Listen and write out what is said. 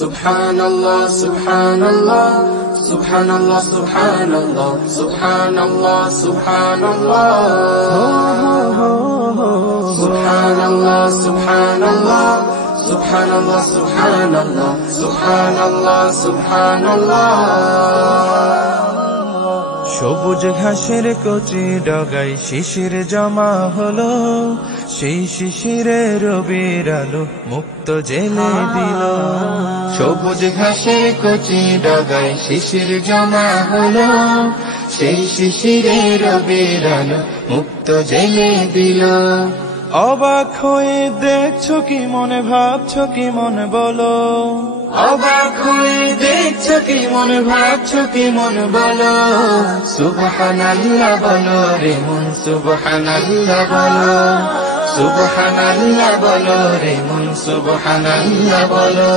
Subhanallah, Subhanallah, Subhanallah, Subhanallah, Subhanallah, Subhanallah, Subhanallah, Subhanallah, Subhanallah, Subhanallah, Subhanallah, Subhanallah. সবুজ ঘাসের কচি ডগায় শিশির জমা হলো, সেই শিশিরে রবির আলো মুক্ত জেলে দিল। সবুজ ঘাসের কচি ডগায় শিশির জমা হলো, সেই শিশিরে রবির আলো মুক্ত জেলে দিল। অবাক হয়ে দেখছো কি মনে, ভাবছো কি মনে বলো, অবাক হয়ে দেখছো কি মনে, ভাবছো কি মনে বলো। সুবহানাল্লাহ বলো রে মন, সুবহানাল্লাহ বলো, সুবহানাল্লাহ বলো রে মন, সুবহানাল্লাহ বলো।